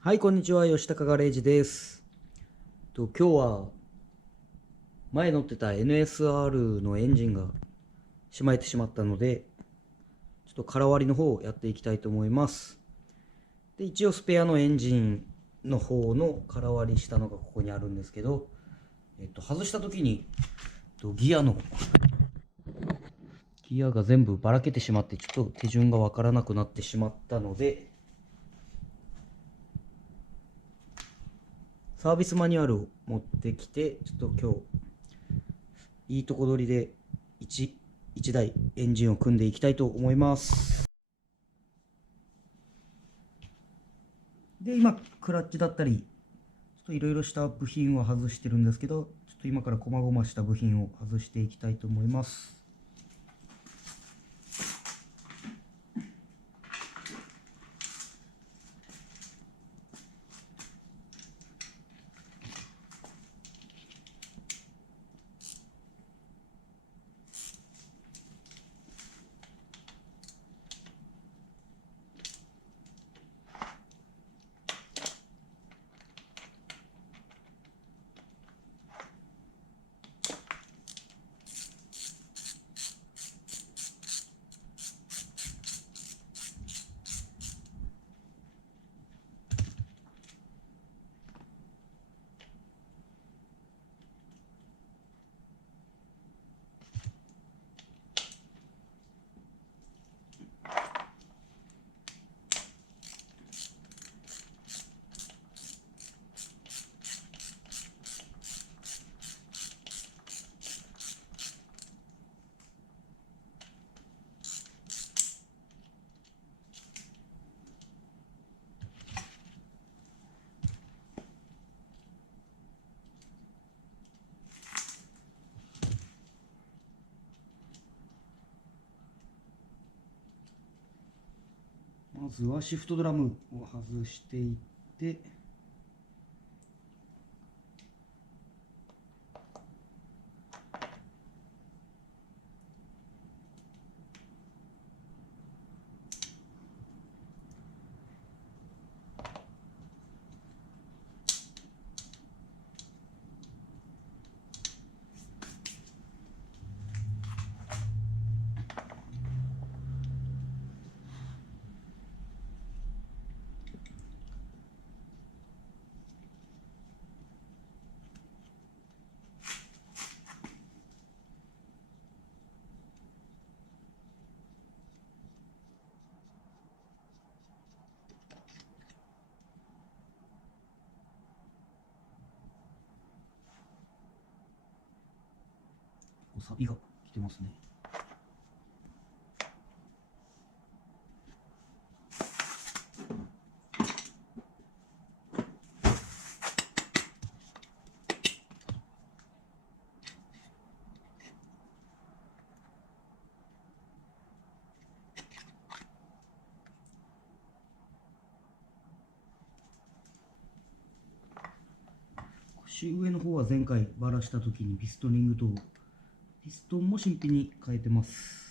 はい、こんにちは。吉高ガレージです。今日は前乗ってた NSR のエンジンがしまえてしまったので、ちょっと空割りの方をやっていきたいと思います。で、一応スペアのエンジンの方の空割りしたのがここにあるんですけど、外した時にギアが全部ばらけてしまって、ちょっと手順がわからなくなってしまったので、サービスマニュアルを持ってきて、ちょっと今日いいとこ取りで1台エンジンを組んでいきたいと思います。で、今クラッチだったりちょっといろいろした部品を外してるんですけど、ちょっと今から細々した部品を外していきたいと思います。まずはシフトドラムを外していって、サビが来てますね。腰上の方は前回バラした時にピストニングとピストンも新品に変えてます。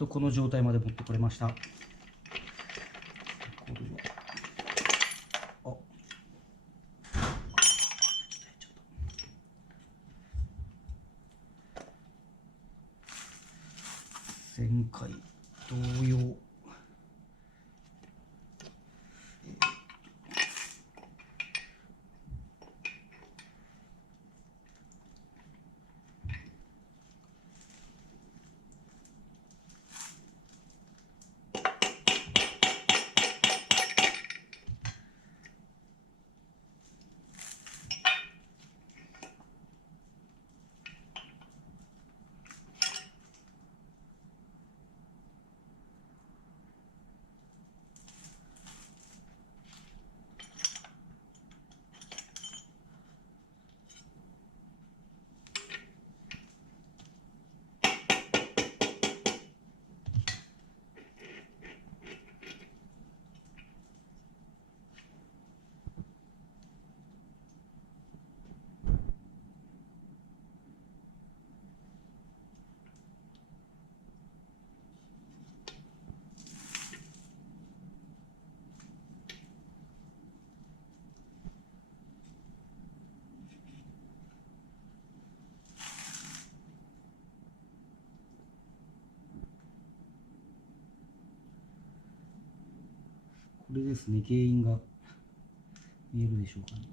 とこの状態まで持ってこれました。これは前回同様、これですね、原因が見えるでしょうかね。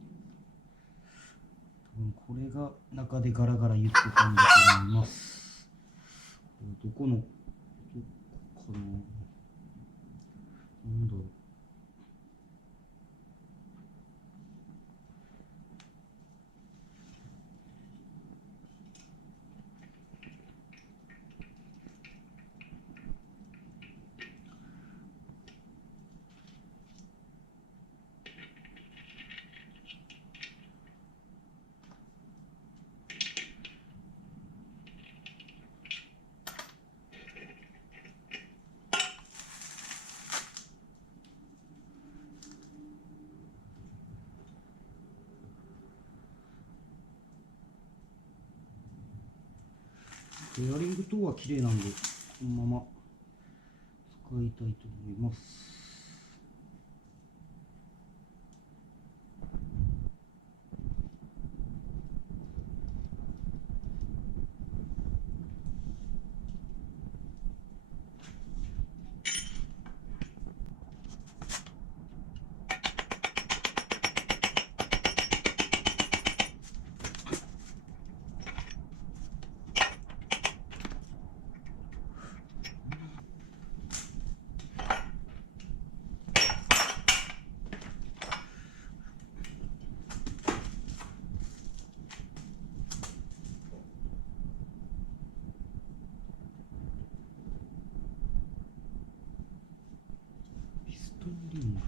多分これが中でガラガラ言ってたんだと思います。どこの、どこかな、なんだろう。ベアリング等は綺麗なんで、このまま使いたいと思います。ピストンリング。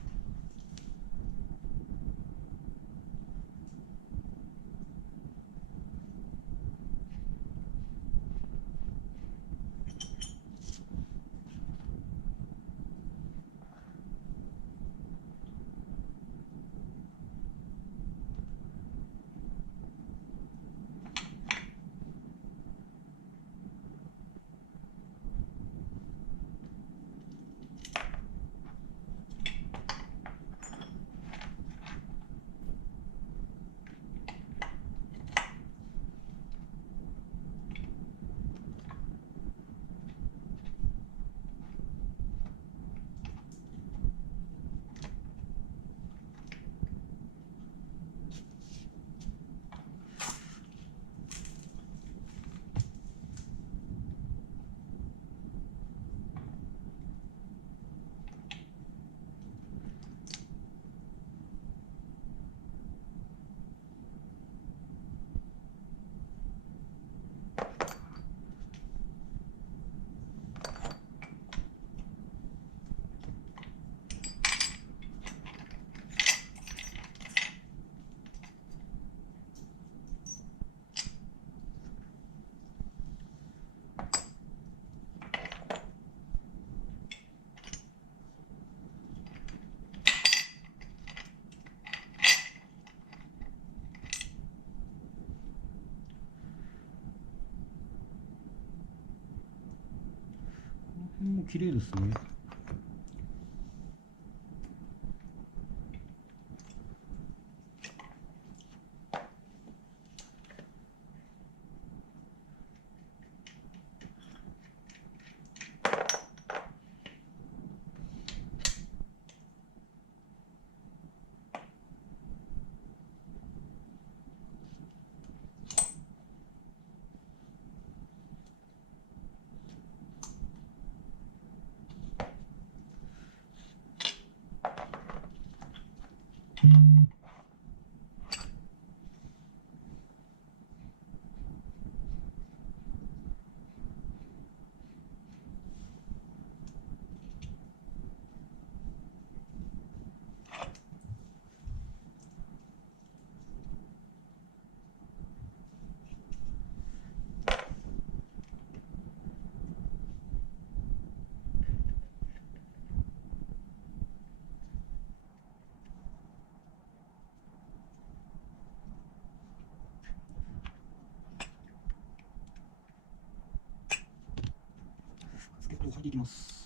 綺麗ですね。助けを履いていきます。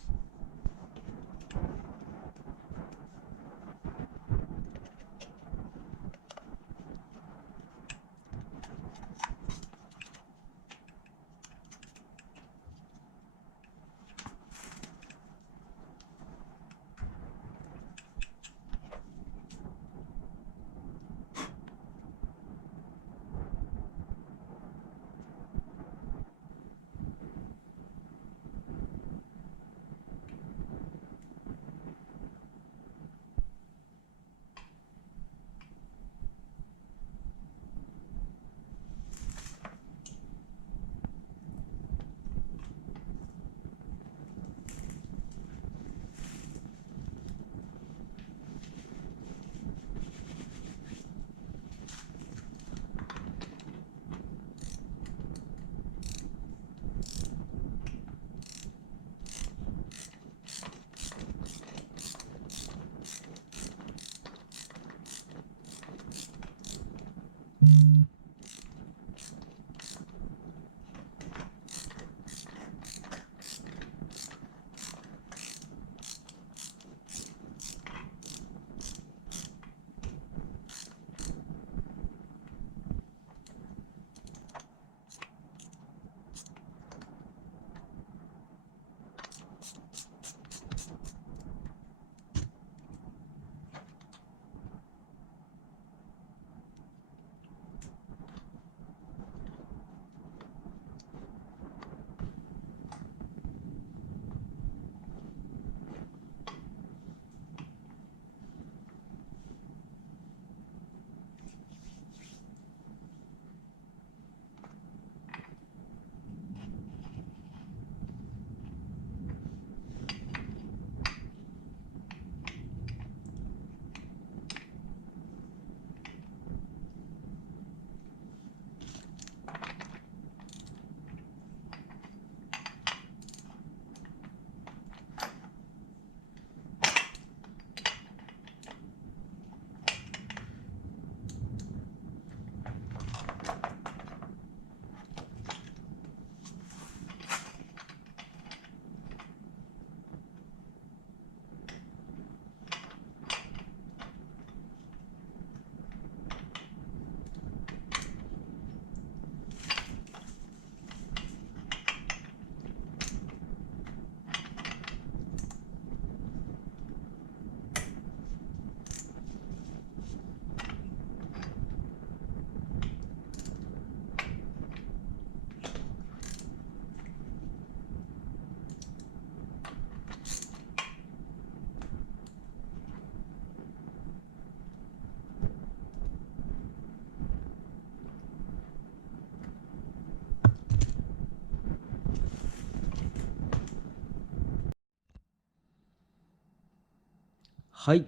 はい。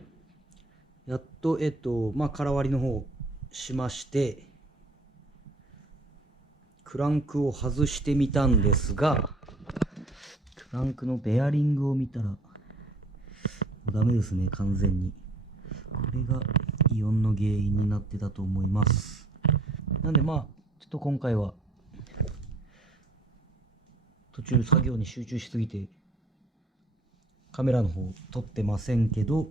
やっと、空割りの方しまして、クランクを外してみたんですが、クランクのベアリングを見たら、もうダメですね、完全に。これが異音の原因になってたと思います。なんでちょっと今回は、途中作業に集中しすぎて、カメラの方撮ってませんけど、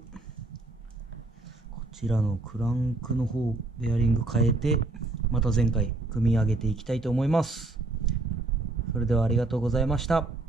こちらのクランクの方ベアリング変えてまた前回組み上げていきたいと思います。それではありがとうございました。